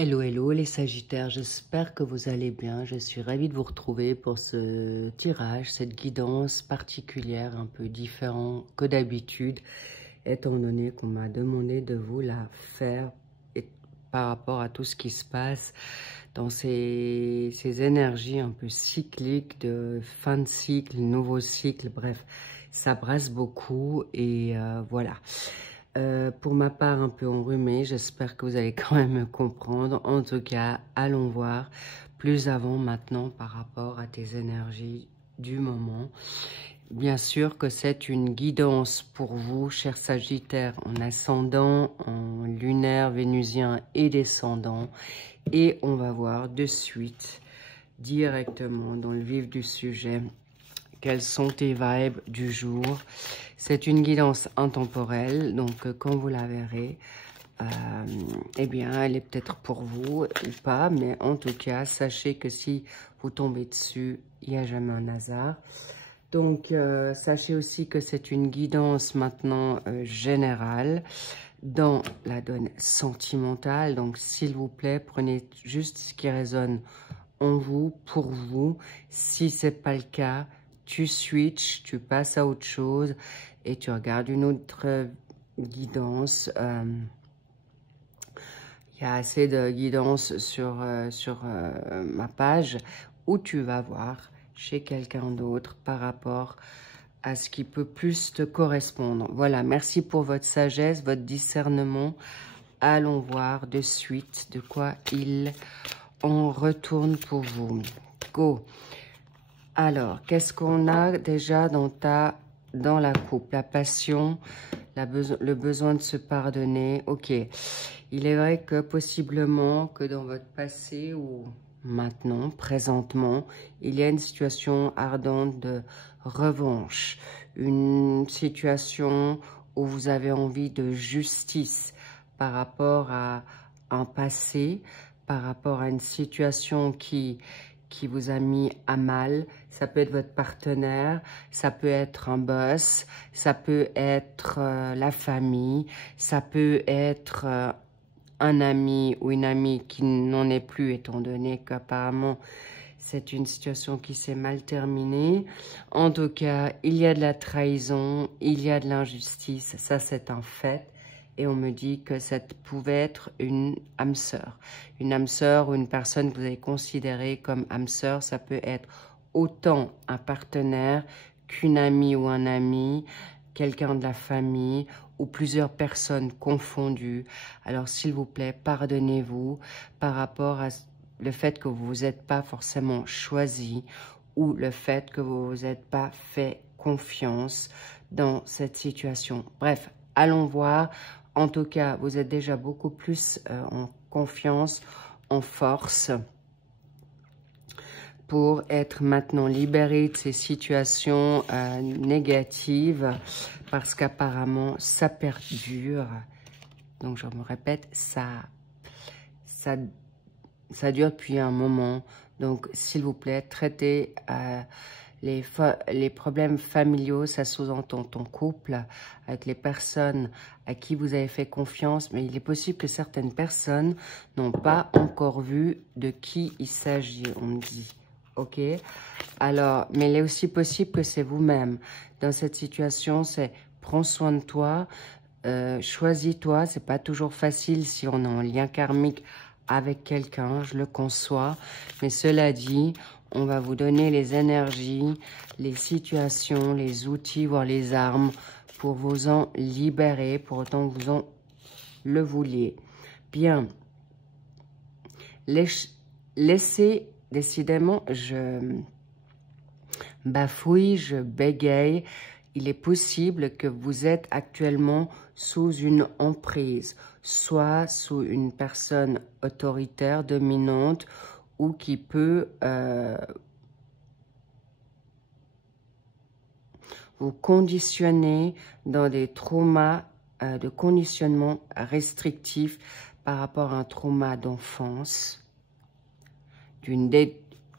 Hello, hello les Sagittaires, j'espère que vous allez bien. Je suis ravie de vous retrouver pour ce tirage, cette guidance particulière, un peu différent que d'habitude, étant donné qu'on m'a demandé de vous la faire par rapport à tout ce qui se passe dans ces énergies un peu cycliques de fin de cycle, nouveau cycle, bref, ça brasse beaucoup et voilà. Pour ma part un peu enrhumée, j'espère que vous allez quand même me comprendre. En tout cas, allons voir plus avant maintenant par rapport à tes énergies du moment. Bien sûr que c'est une guidance pour vous, chers Sagittaires, en ascendant, en lunaire, vénusien et descendant. Et on va voir de suite, directement dans le vif du sujet, quelles sont tes vibes du jour. C'est une guidance intemporelle, donc quand vous la verrez, eh bien, elle est peut-être pour vous ou pas, mais en tout cas, sachez que si vous tombez dessus, il n'y a jamais un hasard. Donc, sachez aussi que c'est une guidance maintenant générale dans la donne sentimentale. Donc, s'il vous plaît, prenez juste ce qui résonne en vous, pour vous. Si ce n'est pas le cas, tu switches, tu passes à autre chose et tu regardes une autre guidance. Il y a assez de guidance sur ma page où tu vas voir chez quelqu'un d'autre par rapport à ce qui peut plus te correspondre. Voilà, merci pour votre sagesse, votre discernement. Allons voir de suite de quoi il en retourne pour vous. Go! Alors, qu'est-ce qu'on a déjà dans la coupe? La passion, le besoin de se pardonner. Ok, il est vrai que possiblement que dans votre passé ou maintenant, présentement, il y a une situation ardente de revanche. Une situation où vous avez envie de justice par rapport à un passé, par rapport à une situation qui vous a mis à mal. Ça peut être votre partenaire, ça peut être un boss, ça peut être la famille, ça peut être un ami ou une amie qui n'en est plus, étant donné qu'apparemment c'est une situation qui s'est mal terminée. En tout cas, il y a de la trahison, il y a de l'injustice, ça c'est un fait. Et on me dit que ça pouvait être une âme sœur. Une âme sœur ou une personne que vous avez considérée comme âme sœur, ça peut être autant un partenaire qu'une amie ou un ami, quelqu'un de la famille ou plusieurs personnes confondues. Alors s'il vous plaît, pardonnez-vous par rapport à le fait que vous vous êtes pas forcément choisi ou le fait que vous vous êtes pas fait confiance dans cette situation. Bref, allons voir. En tout cas, vous êtes déjà beaucoup plus en confiance, en force pour être maintenant libéré de ces situations négatives parce qu'apparemment, ça perdure. Donc, je me répète, ça dure depuis un moment. Donc, s'il vous plaît, traitez les problèmes familiaux, ça sous-entend ton couple, avec les personnes à qui vous avez fait confiance, mais il est possible que certaines personnes n'ont pas encore vu de qui il s'agit, on me dit. Ok? Alors, mais il est aussi possible que c'est vous-même. Dans cette situation, c'est prends soin de toi, choisis-toi. C'est pas toujours facile si on est en lien karmique avec quelqu'un, je le conçois. Mais cela dit, on va vous donner les énergies, les situations, les outils, voire les armes pour vous en libérer, pour autant que vous en le vouliez. Bien. Laissez, décidément, je bafouille, je bégaye. Il est possible que vous êtes actuellement sous une emprise, soit sous une personne autoritaire, dominante, ou qui peut vous conditionner dans des traumas de conditionnement restrictif par rapport à un trauma d'enfance, d'une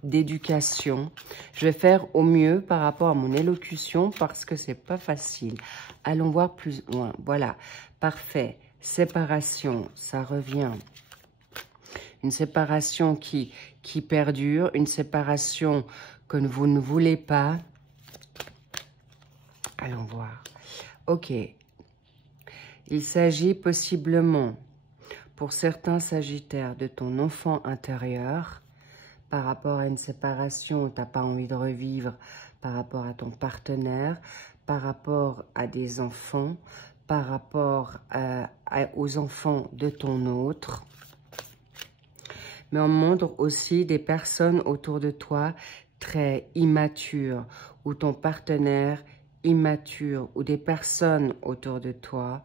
d'éducation. Je vais faire au mieux par rapport à mon élocution parce que c'est pas facile. Allons voir plus loin. Voilà, parfait. Séparation, ça revient. une séparation qui perdure, une séparation que vous ne voulez pas. Allons voir. Ok. Il s'agit possiblement, pour certains Sagittaires, de ton enfant intérieur, par rapport à une séparation où tu n'as pas envie de revivre, par rapport à ton partenaire, par rapport à des enfants, par rapport aux enfants de ton autre. Mais on montre aussi des personnes autour de toi très immatures, ou ton partenaire immature, ou des personnes autour de toi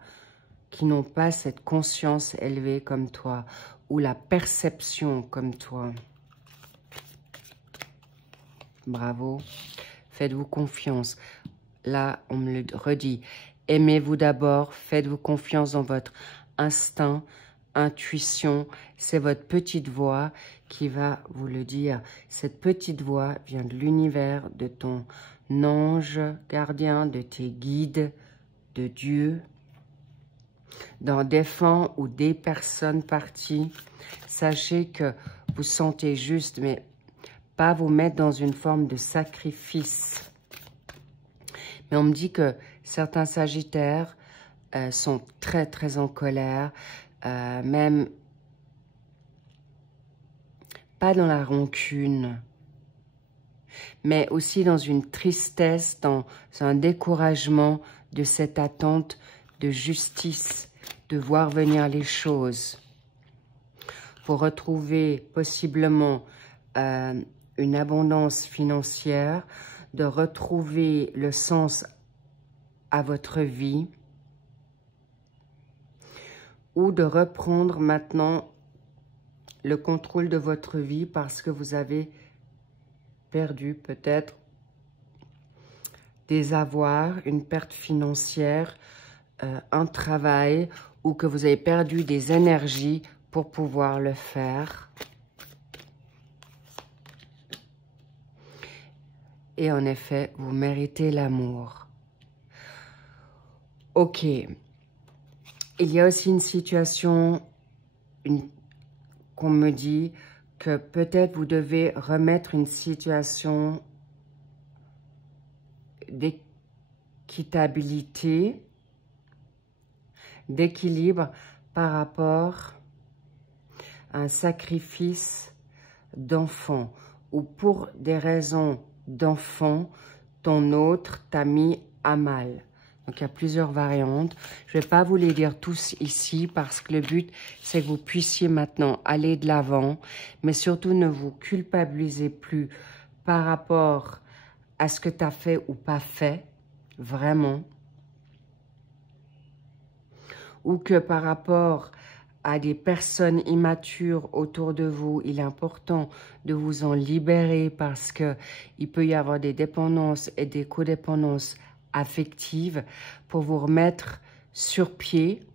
qui n'ont pas cette conscience élevée comme toi, ou la perception comme toi. Bravo, faites-vous confiance. Là, on me le redit. Aimez-vous d'abord, faites-vous confiance dans votre instinct, intuition. C'est votre petite voix qui va vous le dire. Cette petite voix vient de l'univers, de ton ange gardien, de tes guides, de Dieu. Dans des enfants ou des personnes parties, sachez que vous sentez juste, mais pas vous mettre dans une forme de sacrifice. Mais on me dit que certains Sagittaires sont très, très en colère, même pas dans la rancune, mais aussi dans une tristesse, dans un découragement de cette attente de justice, de voir venir les choses, pour retrouver possiblement une abondance financière, de retrouver le sens à votre vie, ou de reprendre maintenant le contrôle de votre vie parce que vous avez perdu peut-être des avoirs, une perte financière, un travail, ou que vous avez perdu des énergies pour pouvoir le faire. Et en effet, vous méritez l'amour. Ok. Il y a aussi une situation qu'on me dit que peut-être vous devez remettre une situation d'équitabilité, d'équilibre par rapport à un sacrifice d'enfant, ou pour des raisons d'enfant, ton autre t'a mis à mal. Donc, il y a plusieurs variantes. Je ne vais pas vous les dire tous ici parce que le but, c'est que vous puissiez maintenant aller de l'avant, mais surtout ne vous culpabilisez plus par rapport à ce que tu as fait ou pas fait, vraiment. Ou que par rapport à des personnes immatures autour de vous, il est important de vous en libérer parce que il peut y avoir des dépendances et des codépendances affectives pour vous remettre sur pied,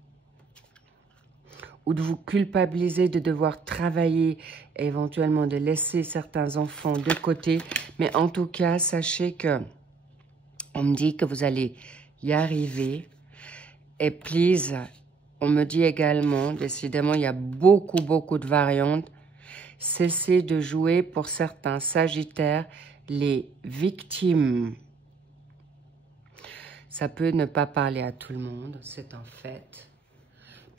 ou de vous culpabiliser de devoir travailler et éventuellement de laisser certains enfants de côté. Mais en tout cas, sachez que on me dit que vous allez y arriver. Et please, on me dit également, décidément, il y a beaucoup de variantes. Cessez de jouer pour certains Sagittaires les victimes. Ça peut ne pas parler à tout le monde, c'est un fait.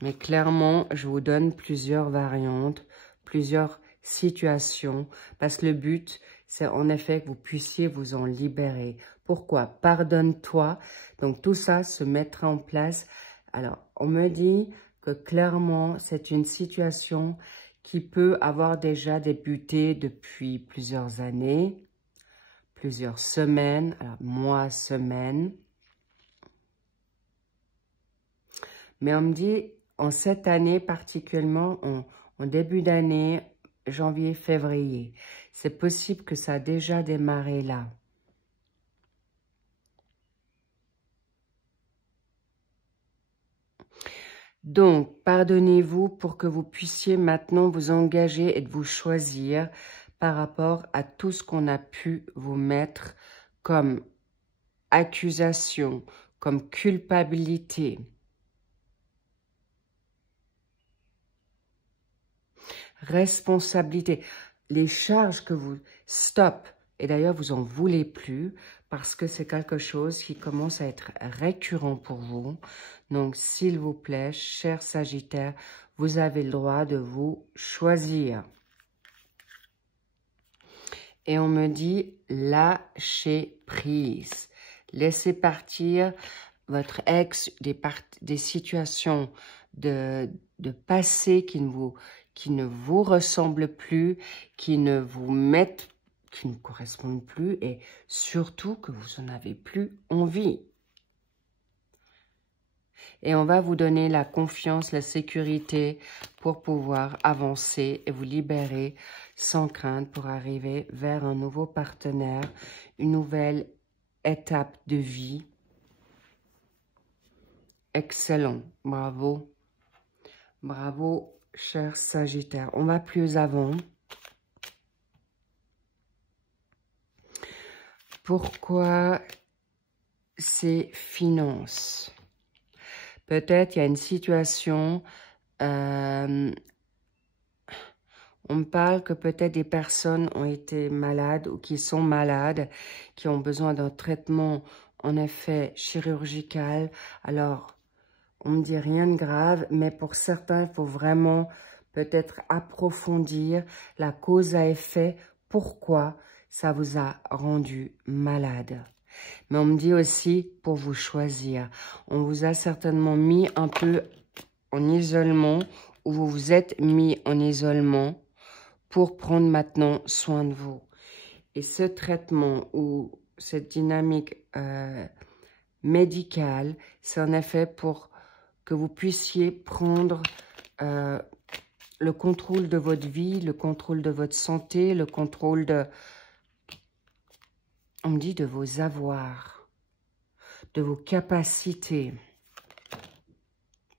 Mais clairement, je vous donne plusieurs variantes, plusieurs situations, parce que le but, c'est en effet que vous puissiez vous en libérer. Pourquoi? Pardonne-toi. Donc tout ça se mettra en place. Alors, on me dit que clairement, c'est une situation qui peut avoir déjà débuté depuis plusieurs années, plusieurs semaines, alors mois, semaines. Mais on me dit, en cette année particulièrement, en début d'année, janvier, février, c'est possible que ça a déjà démarré là. Donc, pardonnez-vous pour que vous puissiez maintenant vous engager et de vous choisir par rapport à tout ce qu'on a pu vous mettre comme accusation, comme culpabilité. responsabilité. Les charges que vous... Stop. Et d'ailleurs, vous en voulez plus parce que c'est quelque chose qui commence à être récurrent pour vous. Donc, s'il vous plaît, cher Sagittaire, vous avez le droit de vous choisir. Et on me dit, lâchez prise. Laissez partir votre ex des situations de passé qui ne vous ressemblent plus, qui ne correspondent plus et surtout que vous n'en avez plus envie. Et on va vous donner la confiance, la sécurité pour pouvoir avancer et vous libérer sans crainte pour arriver vers un nouveau partenaire, une nouvelle étape de vie. Excellent, bravo. Bravo, cher Sagittaire. On va plus avant. Pourquoi ces finances? Peut-être il y a une situation, on me parle que peut-être des personnes ont été malades ou qui sont malades, qui ont besoin d'un traitement en effet chirurgical. Alors, on me dit rien de grave, mais pour certains, il faut vraiment peut-être approfondir la cause à effet, pourquoi ça vous a rendu malade. Mais on me dit aussi pour vous choisir. On vous a certainement mis un peu en isolement ou vous vous êtes mis en isolement pour prendre maintenant soin de vous. Et ce traitement ou cette dynamique médicale, c'est en effet pour que vous puissiez prendre le contrôle de votre vie, le contrôle de votre santé, le contrôle de... On me dit de vos avoirs, de vos capacités.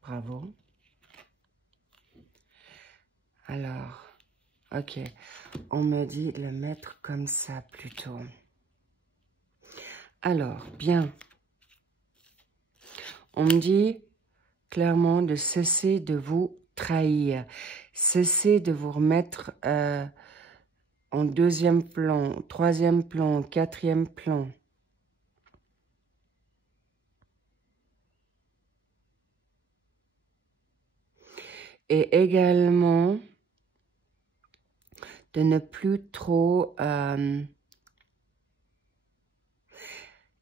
Bravo. Alors, ok. On me dit de le mettre comme ça plutôt. Alors, bien. On me dit clairement de cesser de vous trahir. Cesser de vous remettre en deuxième plan, troisième plan, quatrième plan. Et également de ne plus trop...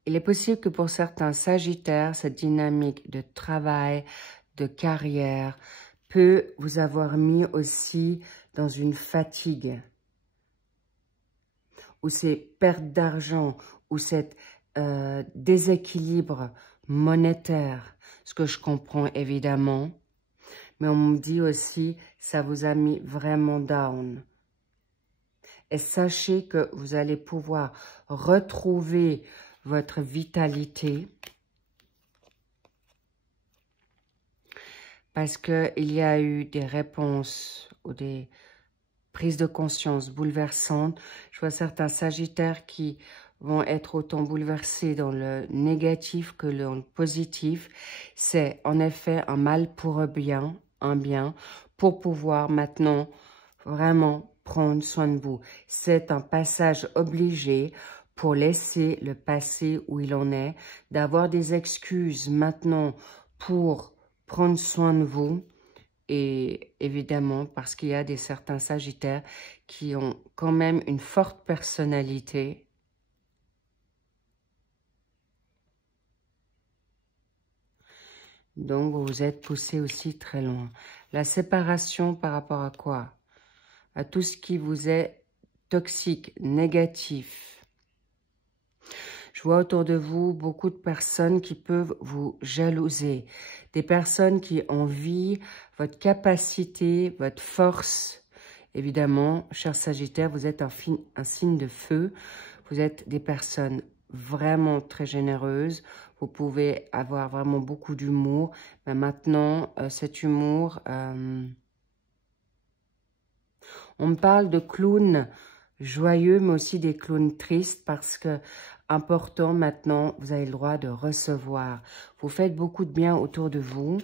il est possible que pour certains Sagittaires, cette dynamique de travail, de carrière, peut vous avoir mis aussi dans une fatigue. Ou ces pertes d'argent, ou cet déséquilibre monétaire, ce que je comprends évidemment. Mais on me dit aussi, ça vous a mis vraiment down. Et sachez que vous allez pouvoir retrouver votre vitalité. Parce qu'il y a eu des réponses ou des prises de conscience bouleversantes. Je vois certains Sagittaires qui vont être autant bouleversés dans le négatif que dans le positif. C'est en effet un mal pour un bien, pour pouvoir maintenant vraiment prendre soin de vous. C'est un passage obligé pour laisser le passé où il en est, d'avoir des excuses maintenant pour prendre soin de vous. Et évidemment, parce qu'il y a certains Sagittaires qui ont quand même une forte personnalité. Donc, vous vous êtes poussé aussi très loin. La séparation par rapport à quoi? À tout ce qui vous est toxique, négatif. Je vois autour de vous beaucoup de personnes qui peuvent vous jalouser. Des personnes qui envient votre capacité, votre force. Évidemment, cher Sagittaire, vous êtes un signe de feu. Vous êtes des personnes vraiment très généreuses. Vous pouvez avoir vraiment beaucoup d'humour. Mais maintenant, cet humour... on me parle de clowns joyeux, mais aussi des clowns tristes parce que, important maintenant, vous avez le droit de recevoir. Vous faites beaucoup de bien autour de vous,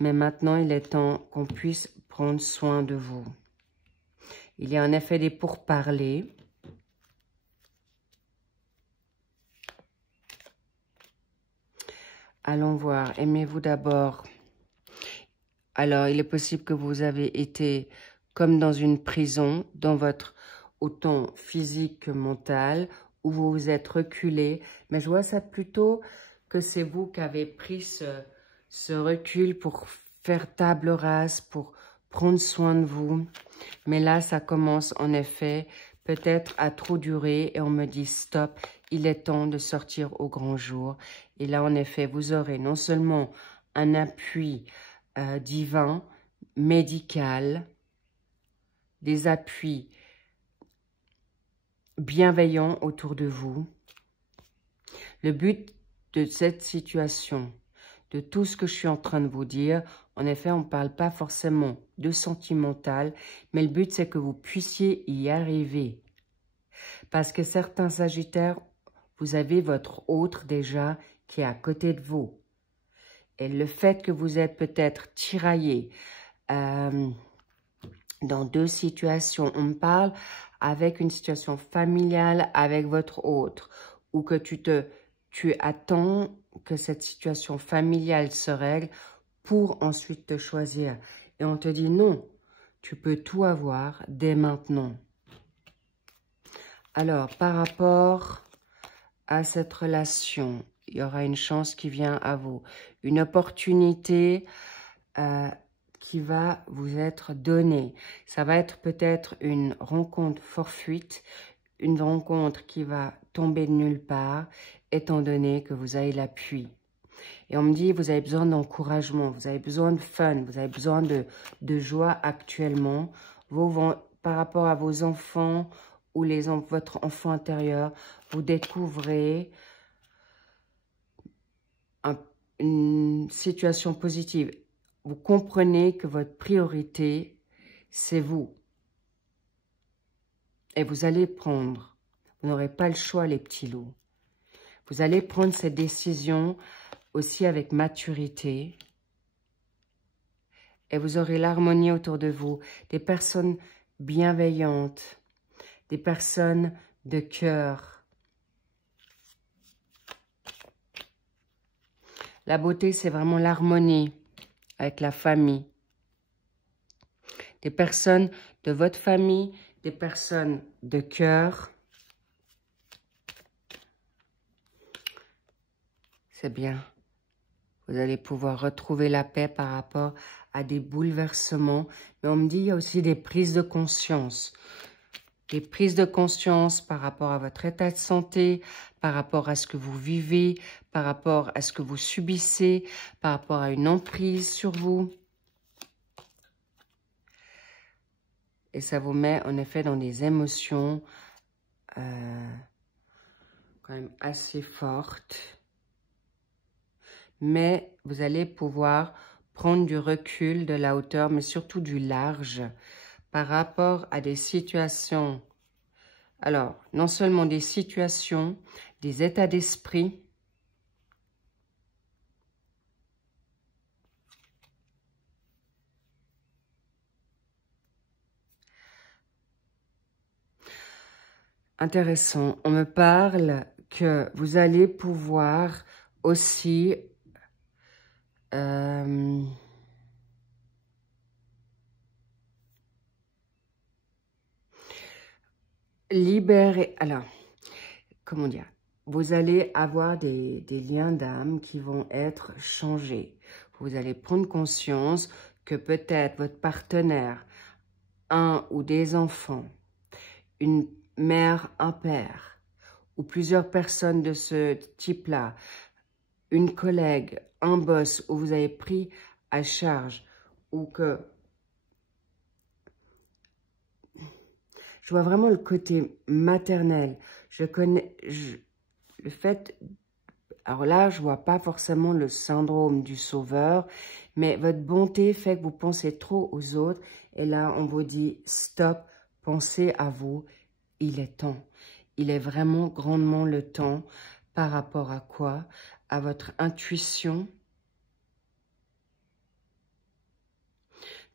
mais maintenant, il est temps qu'on puisse prendre soin de vous. Il y a en effet des pourparlers. Allons voir. Aimez-vous d'abord. Alors, il est possible que vous avez été comme dans une prison, dans votre autant physique que mental, où vous vous êtes reculé. Mais je vois ça plutôt que c'est vous qui avez pris ce recul pour faire table rase, pour prendre soin de vous. Mais là, ça commence en effet peut-être à trop durer et on me dit stop, il est temps de sortir au grand jour. Et là, en effet, vous aurez non seulement un appui divin, médical, des appuis bienveillants autour de vous. Le but de cette situation, de tout ce que je suis en train de vous dire, en effet, on ne parle pas forcément de sentimental, mais le but, c'est que vous puissiez y arriver. Parce que certains Sagittaires, vous avez votre autre déjà qui est à côté de vous. Et le fait que vous êtes peut-être tiraillé dans deux situations, on me parle avec une situation familiale avec votre autre, ou que tu attends que cette situation familiale se règle pour ensuite te choisir. Et on te dit non, tu peux tout avoir dès maintenant. Alors, par rapport à cette relation, il y aura une chance qui vient à vous. Une opportunité qui va vous être donnée. Ça va être peut-être une rencontre fortuite, une rencontre qui va tomber de nulle part, étant donné que vous avez l'appui. Et on me dit, vous avez besoin d'encouragement, vous avez besoin de fun, vous avez besoin de joie actuellement. Par rapport à vos enfants ou votre enfant intérieur, vous découvrez une situation positive. Vous comprenez que votre priorité, c'est vous. Et vous allez prendre, vous n'aurez pas le choix les petits loups. Vous allez prendre cette décision aussi avec maturité. Et vous aurez l'harmonie autour de vous, des personnes bienveillantes, des personnes de cœur. La beauté, c'est vraiment l'harmonie avec la famille. Des personnes de votre famille, des personnes de cœur. C'est bien. Vous allez pouvoir retrouver la paix par rapport à des bouleversements. Mais on me dit qu'il y a aussi des prises de conscience. Des prises de conscience par rapport à votre état de santé, par rapport à ce que vous vivez, par rapport à ce que vous subissez, par rapport à une emprise sur vous. Et ça vous met en effet dans des émotions quand même assez fortes. Mais vous allez pouvoir prendre du recul, de la hauteur, mais surtout du large par rapport à des situations. Alors, non seulement des situations, des états d'esprit. Intéressant. On me parle que vous allez pouvoir aussi libérer. Alors, comment dire? Vous allez avoir des liens d'âme qui vont être changés. Vous allez prendre conscience que peut-être votre partenaire, un ou des enfants, une mère, un père, ou plusieurs personnes de ce type-là, une collègue, un boss, où vous avez pris à charge, ou que... Je vois vraiment le côté maternel. Le fait... Alors là, je vois pas forcément le syndrome du sauveur, mais votre bonté fait que vous pensez trop aux autres. Et là, on vous dit, stop, pensez à vous. Il est temps. Il est vraiment grandement le temps. Par rapport à quoi? À votre intuition.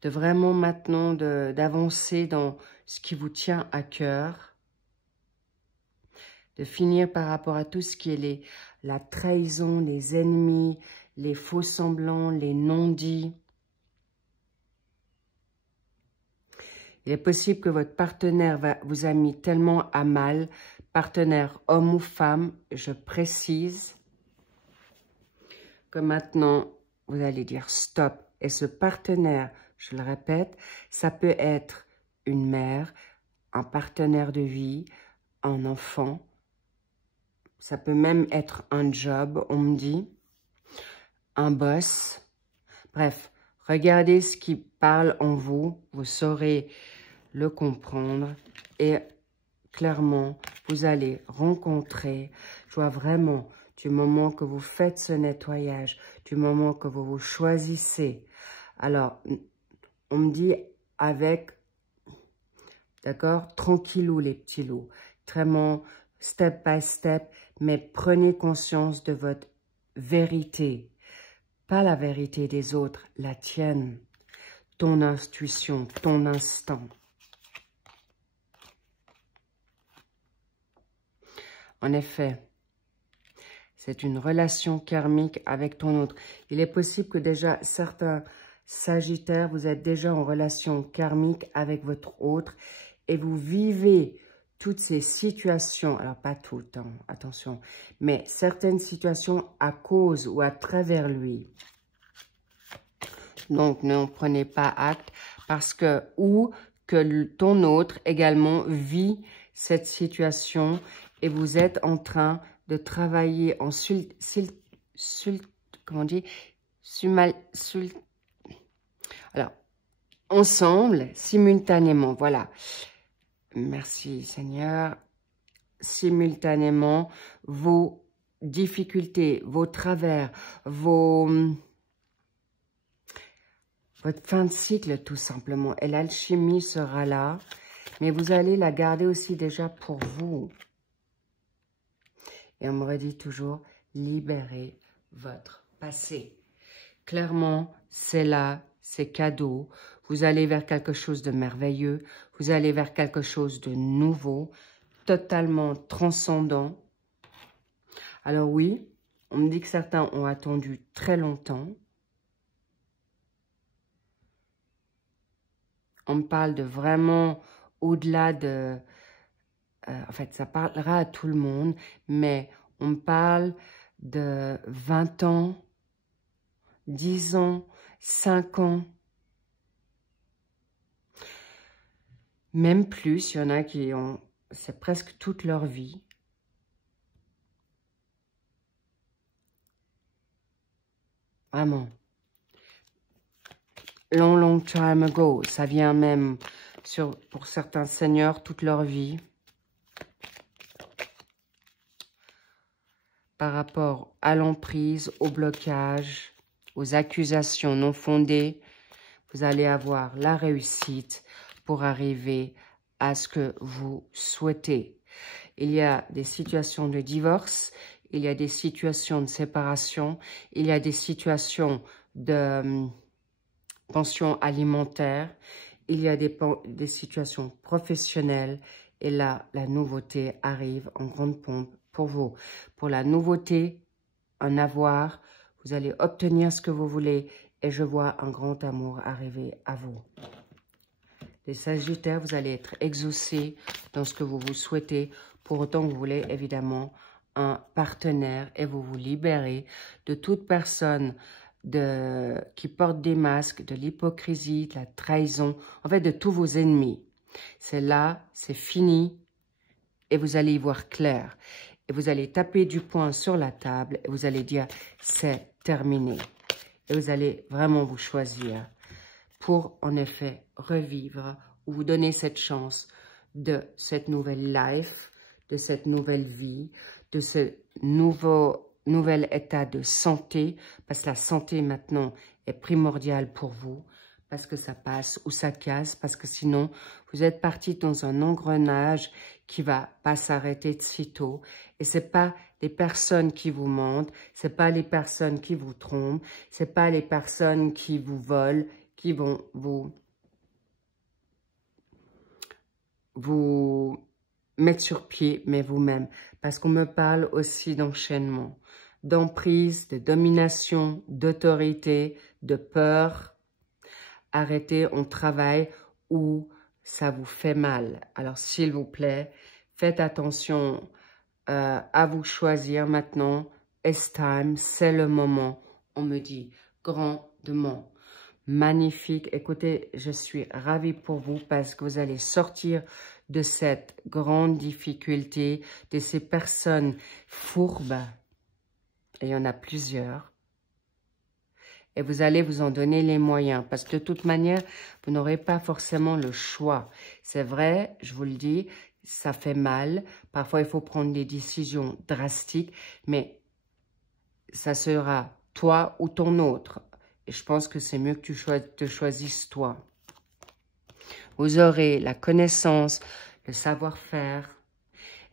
de vraiment maintenant d'avancer dans ce qui vous tient à cœur, de finir par rapport à tout ce qui est la trahison, les ennemis, les faux semblants, les non-dits. Il est possible que votre partenaire vous a mis tellement à mal, partenaire homme ou femme, je précise, que maintenant, vous allez dire stop. Et ce partenaire, je le répète, ça peut être une mère, un partenaire de vie, un enfant. Ça peut même être un job, on me dit, un boss. Bref, regardez ce qui parle en vous, vous saurez le comprendre et clairement, vous allez rencontrer, je vois vraiment, du moment que vous faites ce nettoyage, du moment que vous vous choisissez. Alors, on me dit avec, d'accord, tranquillou les petits loups, vraiment step by step, mais prenez conscience de votre vérité. Pas la vérité des autres, la tienne, ton intuition, ton instinct. En effet, c'est une relation karmique avec ton autre. Il est possible que déjà certains Sagittaires, vous êtes déjà en relation karmique avec votre autre et vous vivez toutes ces situations, alors pas toutes, hein, attention, mais certaines situations à cause ou à travers lui. Donc, ne prenez pas acte parce que, ou que ton autre également vit cette situation et vous êtes en train de travailler en alors, ensemble, simultanément, voilà. Merci Seigneur. Simultanément, vos difficultés, vos travers, votre fin de cycle tout simplement. Et l'alchimie sera là, mais vous allez la garder aussi déjà pour vous. Et on m'aurait dit toujours, libérez votre passé. Clairement, c'est là, c'est cadeau. Vous allez vers quelque chose de merveilleux. Vous allez vers quelque chose de nouveau, totalement transcendant. Alors oui, on me dit que certains ont attendu très longtemps. On me parle de vraiment au-delà de... en fait, ça parlera à tout le monde, mais on me parle de 20 ans, 10 ans, 5 ans. Même plus, il y en a qui ont... C'est presque toute leur vie. Vraiment. Long, long time ago. Ça vient même, pour certains seigneurs, toute leur vie. Par rapport à l'emprise, au blocage, aux accusations non fondées, vous allez avoir la réussite pour arriver à ce que vous souhaitez. Il y a des situations de divorce, il y a des situations de séparation, il y a des situations de pension alimentaire, il y a des situations professionnelles et là, la nouveauté arrive en grande pompe pour vous. Pour la nouveauté, un avoir, vous allez obtenir ce que vous voulez et je vois un grand amour arriver à vous. Les Sagittaires, vous allez être exaucés dans ce que vous souhaitez. Pour autant, vous voulez évidemment un partenaire et vous vous libérez de toute personne qui porte des masques, de l'hypocrisie, de la trahison, en fait de tous vos ennemis. C'est là, c'est fini et vous allez y voir clair. Et vous allez taper du poing sur la table et vous allez dire c'est terminé. Et vous allez vraiment vous choisir pour en effet revivre ou vous donner cette chance de cette nouvelle life, de cette nouvelle vie, de ce nouvel état de santé, parce que la santé maintenant est primordiale pour vous, parce que ça passe ou ça casse, parce que sinon vous êtes parti dans un engrenage qui va pas s'arrêter de sitôt. Et c'est pas les personnes qui vous mentent, c'est pas les personnes qui vous trompent, c'est pas les personnes qui vous volent, qui vont vous mettre sur pied, mais vous-même. Parce qu'on me parle aussi d'enchaînement, d'emprise, de domination, d'autorité, de peur. Arrêtez, on travaille où ça vous fait mal. Alors, s'il vous plaît, faites attention à vous choisir maintenant. It's time, c'est le moment. On me dit grandement. Magnifique. Écoutez, je suis ravie pour vous parce que vous allez sortir de cette grande difficulté, de ces personnes fourbes. Et il y en a plusieurs. Et vous allez vous en donner les moyens. Parce que de toute manière, vous n'aurez pas forcément le choix. C'est vrai, je vous le dis, ça fait mal. Parfois, il faut prendre des décisions drastiques. Mais ça sera toi ou ton autre. Et je pense que c'est mieux que tu te choisisses toi. Vous aurez la connaissance, le savoir-faire.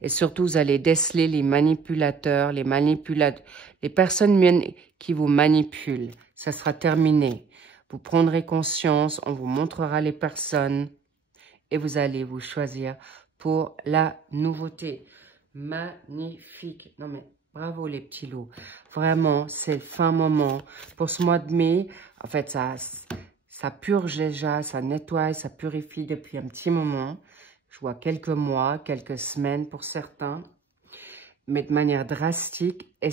Et surtout, vous allez déceler les manipulateurs, les personnes qui vous manipulent. Ça sera terminé. Vous prendrez conscience, on vous montrera les personnes et vous allez vous choisir pour la nouveauté. Magnifique. Non mais, bravo les petits loups. Vraiment, c'est le fin moment. Pour ce mois de mai, en fait, ça purge déjà, ça nettoie, ça purifie depuis un petit moment. Je vois quelques mois, quelques semaines pour certains, mais de manière drastique. Et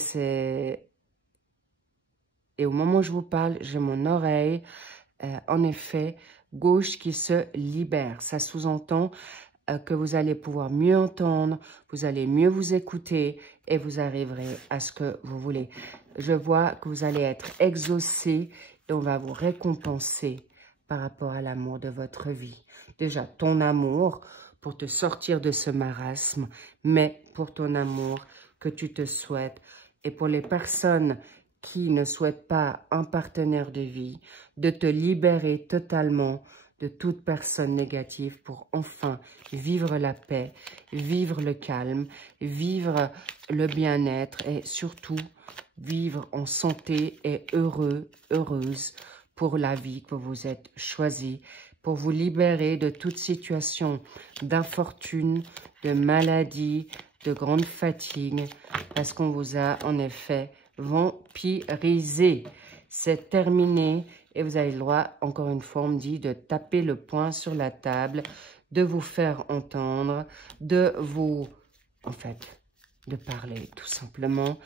au moment où je vous parle, j'ai mon oreille, en effet, gauche qui se libère. Ça sous-entend que vous allez pouvoir mieux entendre, vous allez mieux vous écouter et vous arriverez à ce que vous voulez. Je vois que vous allez être exaucé et on va vous récompenser par rapport à l'amour de votre vie. Déjà, ton amour pour te sortir de ce marasme, mais pour ton amour que tu te souhaites. Et pour les personnes qui ne souhaitent pas un partenaire de vie, de te libérer totalement de toute personne négative pour enfin vivre la paix, vivre le calme, vivre le bien-être et surtout vivre en santé et heureuse pour la vie que vous êtes choisie, pour vous libérer de toute situation d'infortune, de maladie, de grande fatigue, parce qu'on vous a en effet vampirisé. C'est terminé et vous avez le droit, encore une fois, on me dit, de taper le poing sur la table, de vous faire entendre, de vous, en fait, de parler tout simplement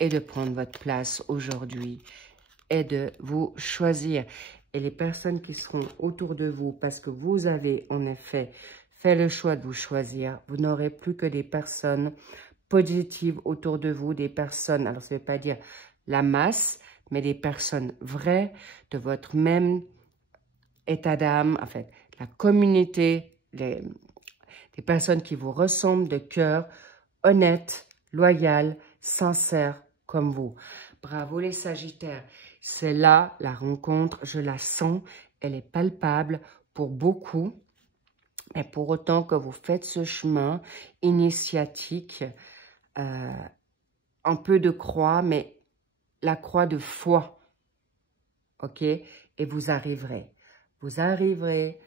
et de prendre votre place aujourd'hui et de vous choisir. Et les personnes qui seront autour de vous, parce que vous avez en effet fait le choix de vous choisir, vous n'aurez plus que des personnes positives autour de vous, des personnes, alors ça ne veut pas dire la masse, mais des personnes vraies, de votre même état d'âme, en fait, la communauté, des personnes qui vous ressemblent de cœur, honnêtes, loyales, sincères comme vous. Bravo les Sagittaires. C'est là la rencontre, je la sens, elle est palpable pour beaucoup. Mais pour autant que vous faites ce chemin initiatique, un peu de croix, mais la croix de foi, ok? Et vous arriverez. Vous arriverez,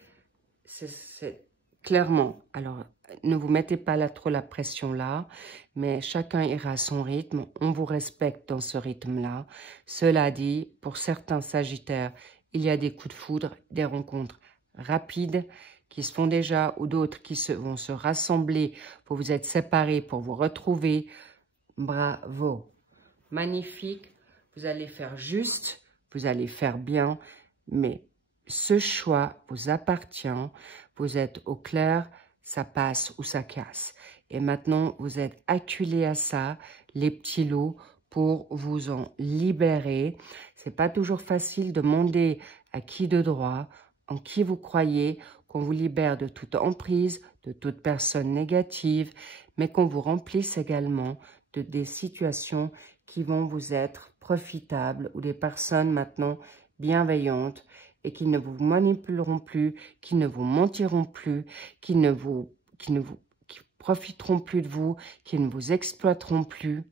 c'est clairement. Alors, ne vous mettez pas là trop la pression là, mais chacun ira à son rythme. On vous respecte dans ce rythme-là. Cela dit, pour certains Sagittaires, il y a des coups de foudre, des rencontres rapides qui se font déjà, ou d'autres qui vont se rassembler pour vous être séparés, pour vous retrouver. Bravo. Magnifique. Vous allez faire juste, vous allez faire bien, mais ce choix vous appartient. Vous êtes au clair, ça passe ou ça casse. Et maintenant, vous êtes acculés à ça, les petits loups, pour vous en libérer. C'est pas toujours facile de demander à qui de droit, en qui vous croyez, qu'on vous libère de toute emprise, de toute personne négative, mais qu'on vous remplisse également de des situations qui vont vous être profitables ou des personnes maintenant bienveillantes et qui ne vous manipuleront plus, qui ne vous mentiront plus, qui profiteront plus de vous, qui ne vous exploiteront plus.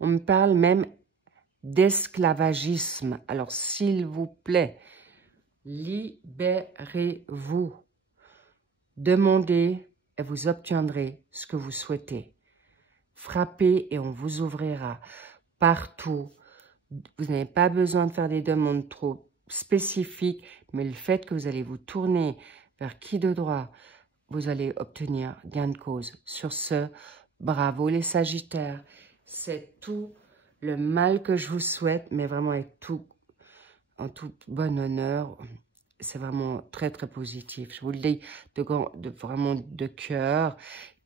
On me parle même d'esclavagisme. Alors, s'il vous plaît, libérez-vous. Demandez et vous obtiendrez ce que vous souhaitez. Frappez et on vous ouvrira partout. Vous n'avez pas besoin de faire des demandes trop spécifiques, mais le fait que vous allez vous tourner vers qui de droit, vous allez obtenir gain de cause. Sur ce, bravo les Sagittaires. C'est tout le mal que je vous souhaite, mais vraiment en tout bon honneur. C'est vraiment très, très positif. Je vous le dis vraiment de cœur.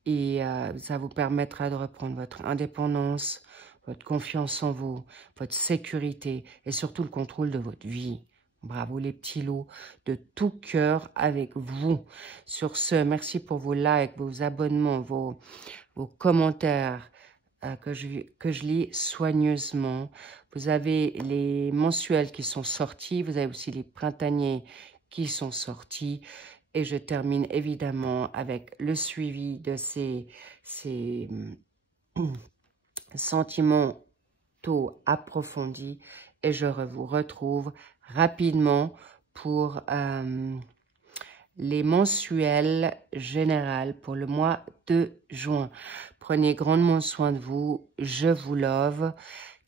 Et ça vous permettra de reprendre votre indépendance, votre confiance en vous, votre sécurité et surtout le contrôle de votre vie. Bravo les petits loups, de tout cœur avec vous. Sur ce, merci pour vos likes, vos abonnements, vos commentaires que je lis soigneusement. Vous avez les mensuels qui sont sortis, vous avez aussi les printaniers qui sont sortis. Et je termine évidemment avec le suivi de ces sentimentaux approfondis. Et je vous retrouve rapidement pour les mensuels généraux pour le mois de juin. Prenez grandement soin de vous. Je vous love.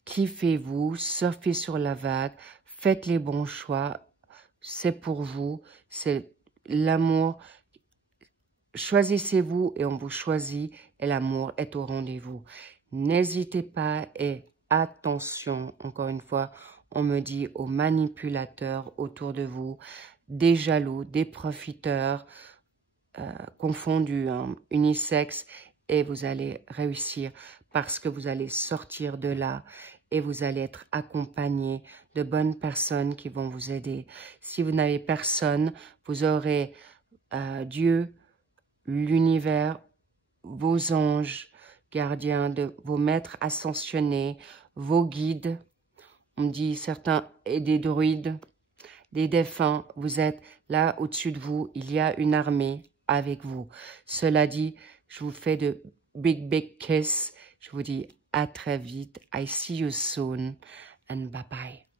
Kiffez-vous. Surfez sur la vague. Faites les bons choix. C'est pour vous. C'est l'amour. Choisissez-vous et on vous choisit. Et l'amour est au rendez-vous. N'hésitez pas et attention. Encore une fois, on me dit aux manipulateurs autour de vous, des jaloux, des profiteurs, confondus, hein, unisexes, et vous allez réussir parce que vous allez sortir de là et vous allez être accompagné de bonnes personnes qui vont vous aider. Si vous n'avez personne, vous aurez Dieu, l'univers, vos anges gardiens, vos maîtres ascensionnés, vos guides. On me dit certains, et des druides, des défunts, vous êtes là au-dessus de vous, il y a une armée avec vous. Cela dit, je vous fais de big kiss. Je vous dis à très vite. I see you soon and bye bye.